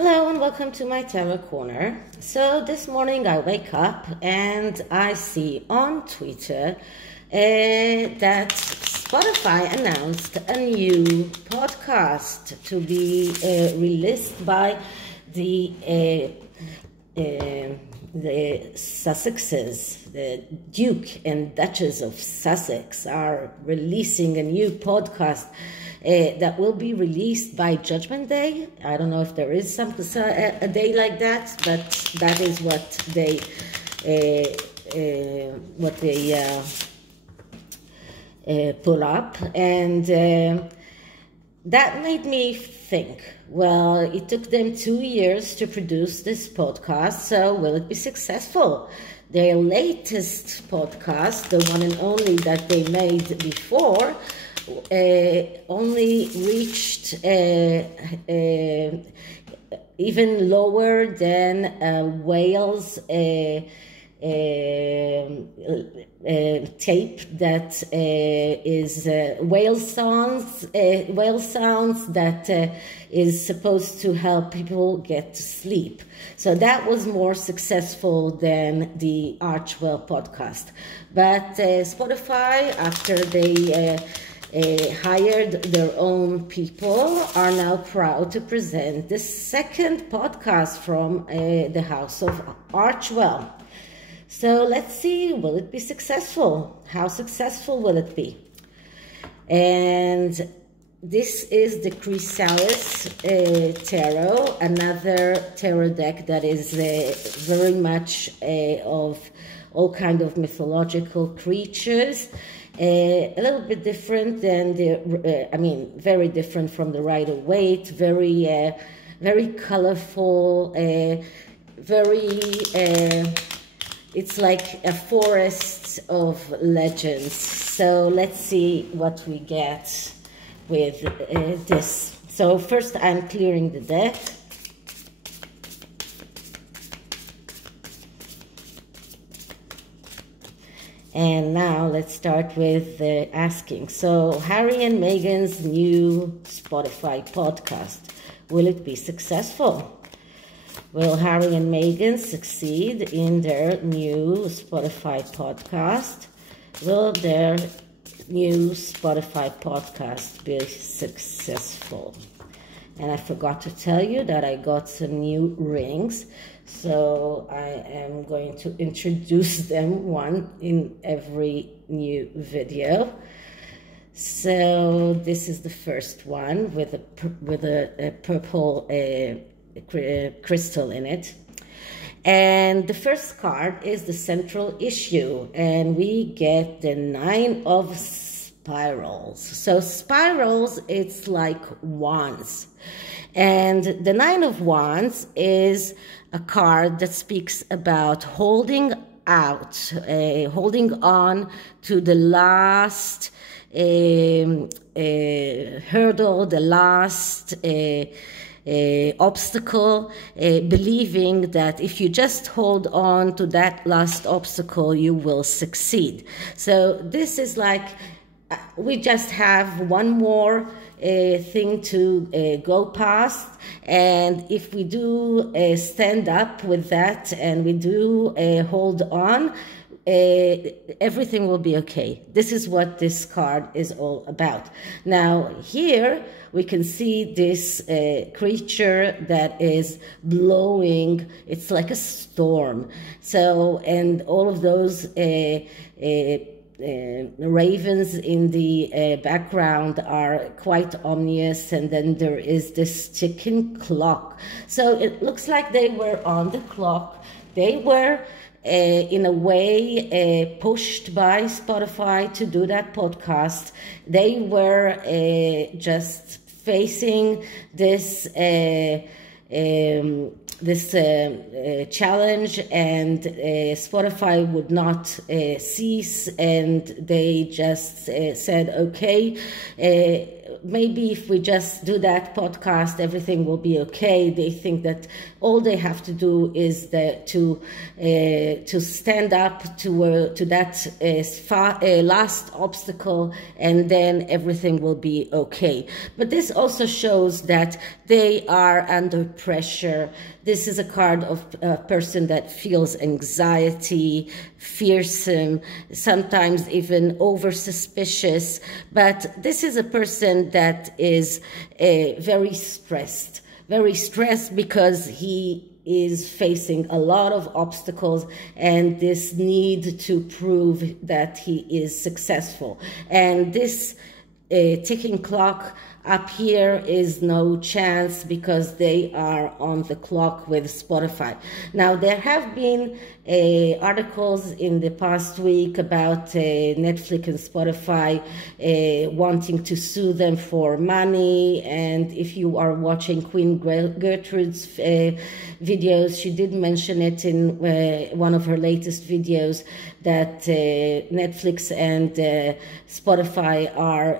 Hello and welcome to my tarot corner. So this morning I wake up and I see on Twitter that Spotify announced a new podcast to be released by the Sussexes. The Duke and Duchess of Sussex are releasing a new podcast that will be released by Judgment Day. I don't know if there is a day like that, but that is what they put up, and that made me think, well, it took them 2 years to produce this podcast, so will it be successful? Their latest podcast, the one and only that they made before, only reached even lower than Wales tape that is whale sounds that is supposed to help people get to sleep. So that was more successful than the Archwell podcast. But Spotify, after they hired their own people, are now proud to present the second podcast from the House of Archwell. So let's see, will it be successful? How successful will it be? And this is the Chrysalis tarot, another tarot deck that is very much of all kind of mythological creatures. A little bit different than very different from the Rider-Waite, very colorful, it's like a forest of legends. So let's see what we get with this. So first I'm clearing the deck. And now let's start with asking. So Harry and Meghan's new Spotify podcast, will it be successful? Will Harry and Meghan succeed in their new Spotify podcast? Will their new Spotify podcast be successful? And I forgot to tell you that I got some new rings, so I am going to introduce them one in every new video. So this is the first one with a purple crystal in it. And the first card is the central issue, and we get the 9 of spirals. So spirals, it's like wands. And the 9 of wands is a card that speaks about holding out, holding on to the last hurdle, the last obstacle, believing that if you just hold on to that last obstacle, you will succeed. So this is like, we just have one more thing to go past, and if we do stand up with that and we do hold on, everything will be okay. This is what this card is all about. Now here we can see this creature that is blowing. It's like a storm. So, and all of those ravens in the background are quite ominous, and then there is this ticking clock. So it looks like they were on the clock. They were in a way pushed by Spotify to do that podcast. They were just facing this challenge, and Spotify would not cease, and they just said, okay, maybe if we just do that podcast, everything will be okay. They think that all they have to do is to stand up to that last obstacle, and then everything will be okay. But this also shows that they are under pressure. This is a card of a person that feels anxiety, fearsome, sometimes even over suspicious. But this is a person that is very stressed because he is facing a lot of obstacles and this need to prove that he is successful. And this ticking clock up here is no chance because they are on the clock with Spotify. Now, there have been articles in the past week about Netflix and Spotify wanting to sue them for money. And if you are watching Queen Gertrude's videos, she did mention it in one of her latest videos that Netflix and Spotify are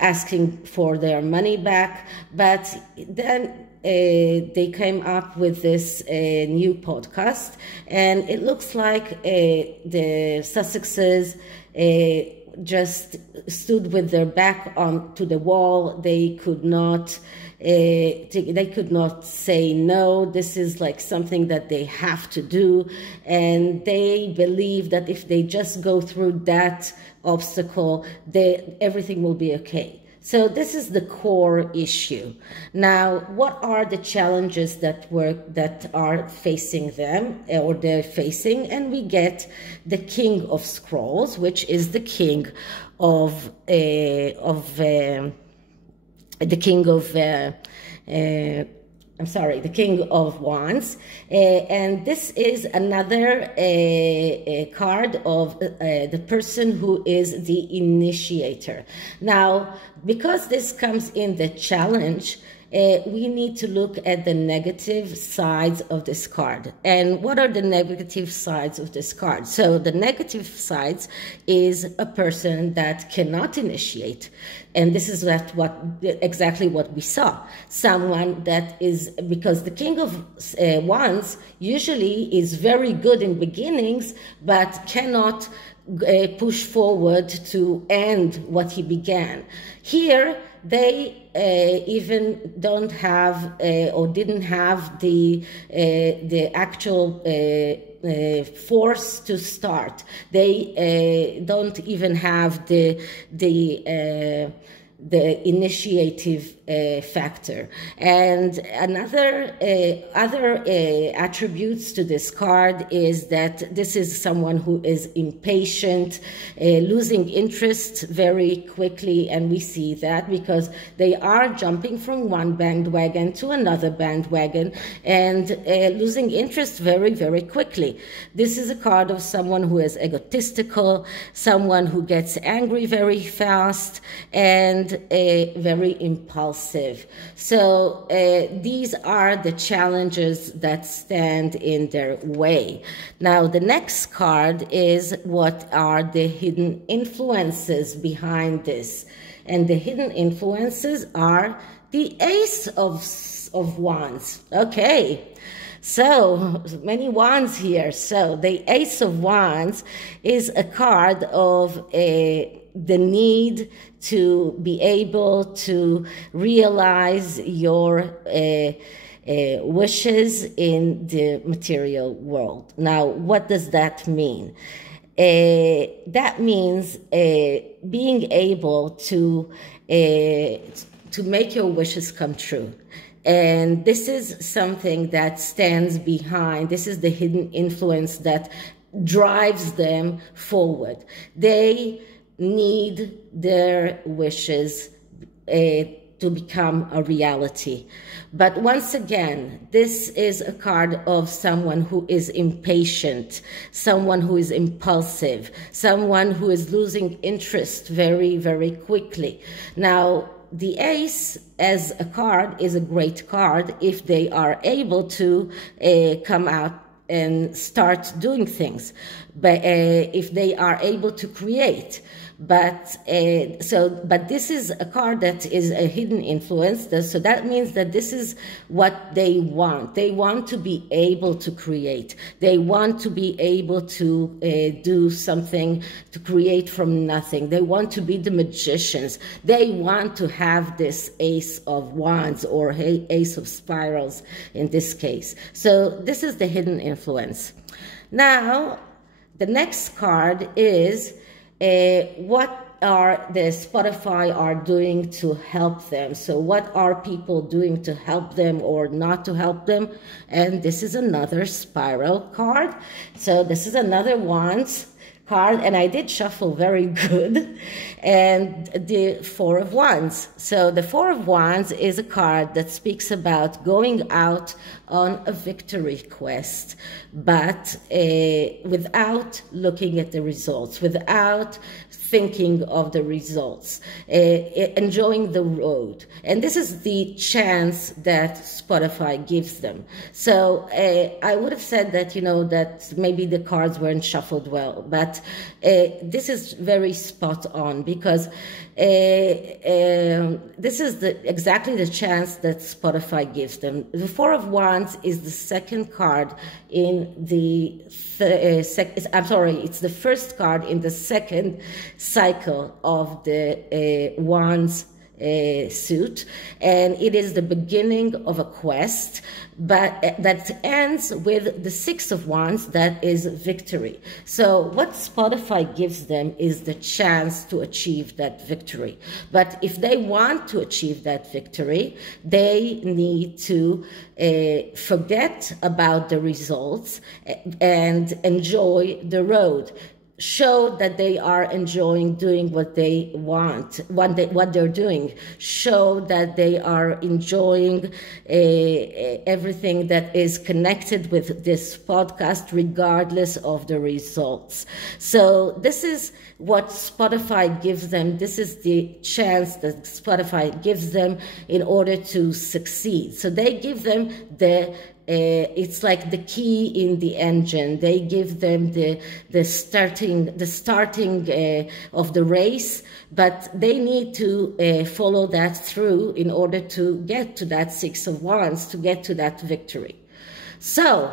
asking for their money back. But then they came up with this new podcast, and it looks like the Sussexes just stood with their back to the wall. They could not say no. This is like something that they have to do, and they believe that if they just go through that obstacle, everything will be okay. So this is the core issue. Now, what are the challenges that are facing them, or they're facing? And we get the King of Scrolls, which is the king of the King of Wands, and this is another card of the person who is the initiator. Now, because this comes in the challenge, we need to look at the negative sides of this card. And what are the negative sides of this card? So the negative sides is a person that cannot initiate. And this is exactly what we saw. Someone that is, because the King of Wands usually is very good in beginnings, but cannot push forward to end what he began. Here, they even don't have or didn't have the actual force to start. They don't even have the initiative factor. And other attributes to this card is that this is someone who is impatient, losing interest very quickly, and we see that because they are jumping from one bandwagon to another bandwagon and losing interest very, very quickly. This is a card of someone who is egotistical, someone who gets angry very fast, and very impulsive. So these are the challenges that stand in their way. Now, the next card is what are the hidden influences behind this. And the hidden influences are the Ace of Wands. Okay. So many wands here. So the Ace of Wands is a card of the need to be able to realize your wishes in the material world. Now, what does that mean? That means being able to make your wishes come true. And this is something that stands behind. This is the hidden influence that drives them forward. They need their wishes to become a reality. But once again, this is a card of someone who is impatient, someone who is impulsive, someone who is losing interest very, very quickly. Now, the Ace as a card is a great card if they are able to come out and start doing things, but if they are able to create. but but this is a card that is a hidden influence. So that means that this is what they want. They want to be able to create. They want to be able to do something, to create from nothing. They want to be the magicians. They want to have this Ace of Wands or Ace of Spirals in this case. So this is the hidden influence. Now, the next card is what are the Spotify are doing to help them. So what are people doing to help them or not to help them? And this is another spiral card. So this is another Wands card, and I did shuffle very good. And the Four of Wands. So the Four of Wands is a card that speaks about going out on a victory quest, but without looking at the results, without thinking of the results, enjoying the road. And this is the chance that Spotify gives them. So I would have said that, that maybe the cards weren't shuffled well, but this is very spot on, because this is exactly the chance that Spotify gives them. The Four of Wands is the second card in the it's the first card in the second cycle of the Wands suit, and it is the beginning of a quest, but that ends with the Six of Wands, that is victory. So what Spotify gives them is the chance to achieve that victory. But if they want to achieve that victory, they need to forget about the results and enjoy the road. Show that they are enjoying doing what they want, what they're doing. Show that they are enjoying everything that is connected with this podcast, regardless of the results. So this is what Spotify gives them. This is the chance that Spotify gives them in order to succeed. So they give them it's like the key in the engine. They give them the starting of the race, but they need to follow that through in order to get to that Six of Wands, to get to that victory. So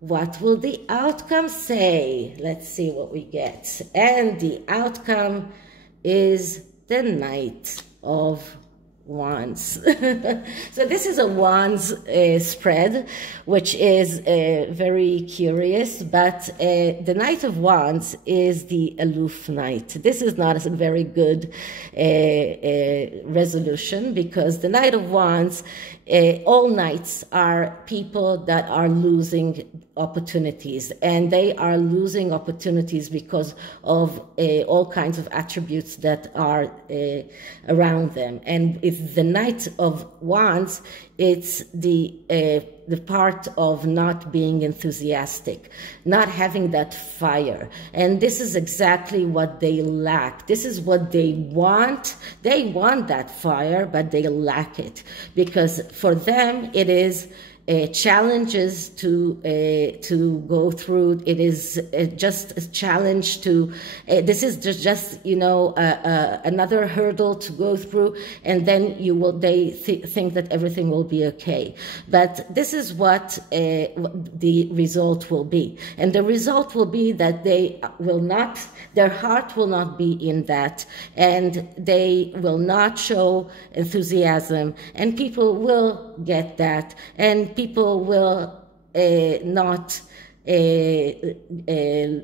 what will the outcome say? Let's see what we get. And the outcome is the Knight of Wands. So this is a Wands spread, which is very curious, but the Knight of Wands is the aloof knight. This is not a very good resolution, because the Knight of Wands, all knights are people that are losing opportunities, and they are losing opportunities because of all kinds of attributes that are around them. And if the Knight of Wands, it's the part of not being enthusiastic, not having that fire. And this is exactly what they lack. This is what they want. They want that fire, but they lack it, because for them it is challenges to go through. It is just a challenge to, this is just another hurdle to go through, and then they think that everything will be okay. But this is what the result will be. And the result will be that their heart will not be in that, and they will not show enthusiasm, and people will get that, and people will not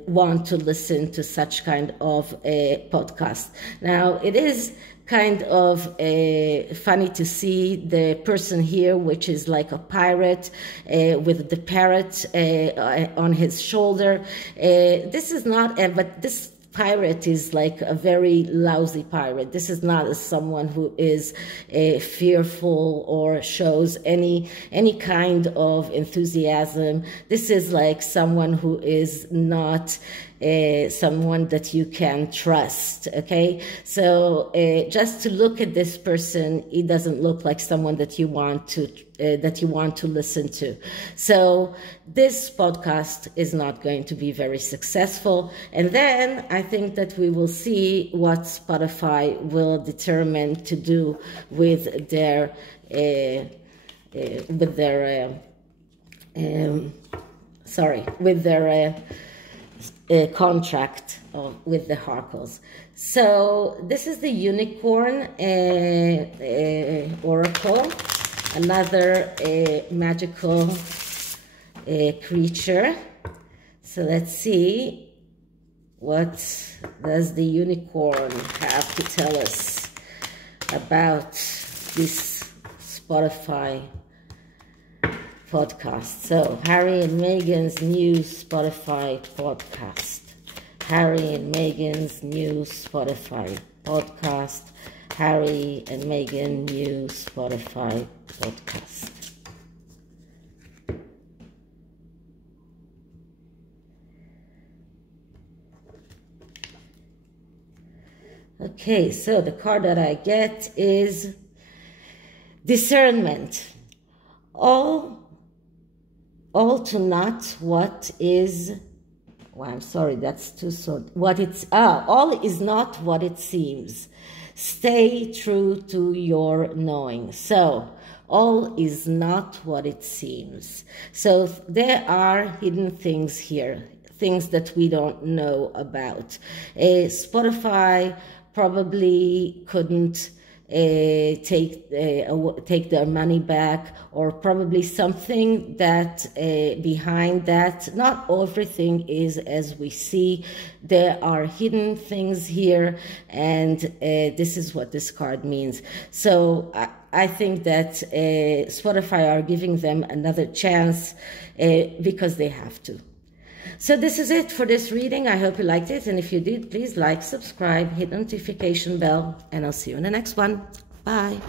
want to listen to such kind of a podcast. Now, it is kind of funny to see the person here, which is like a pirate with the parrot on his shoulder. This is not, but this pirate is like a very lousy pirate. This is not someone who is fearful or shows any kind of enthusiasm. This is like someone who is not someone that you can trust, okay? So just to look at this person, it doesn't look like someone that you want to listen to. So this podcast is not going to be very successful. And then I think that we will see what Spotify will determine to do with their contract with the Harkles. So this is the unicorn oracle, another magical creature. So let's see, what does the unicorn have to tell us about this Spotify podcast? So Harry and Meghan's new Spotify podcast. Harry and Meghan's new Spotify podcast. Harry and Meghan new Spotify podcast. Okay, so the card that I get is discernment. All to not what is, well, I'm sorry, that's too short. All is not what it seems. Stay true to your knowing. So all is not what it seems. So there are hidden things here, things that we don't know about. Spotify probably couldn't take their money back, or probably something that behind that. Not everything is as we see. There are hidden things here, and this is what this card means. So I think that Spotify are giving them another chance because they have to. So this is it for this reading. I hope you liked it. And if you did, please like, subscribe, hit the notification bell, and I'll see you in the next one. Bye.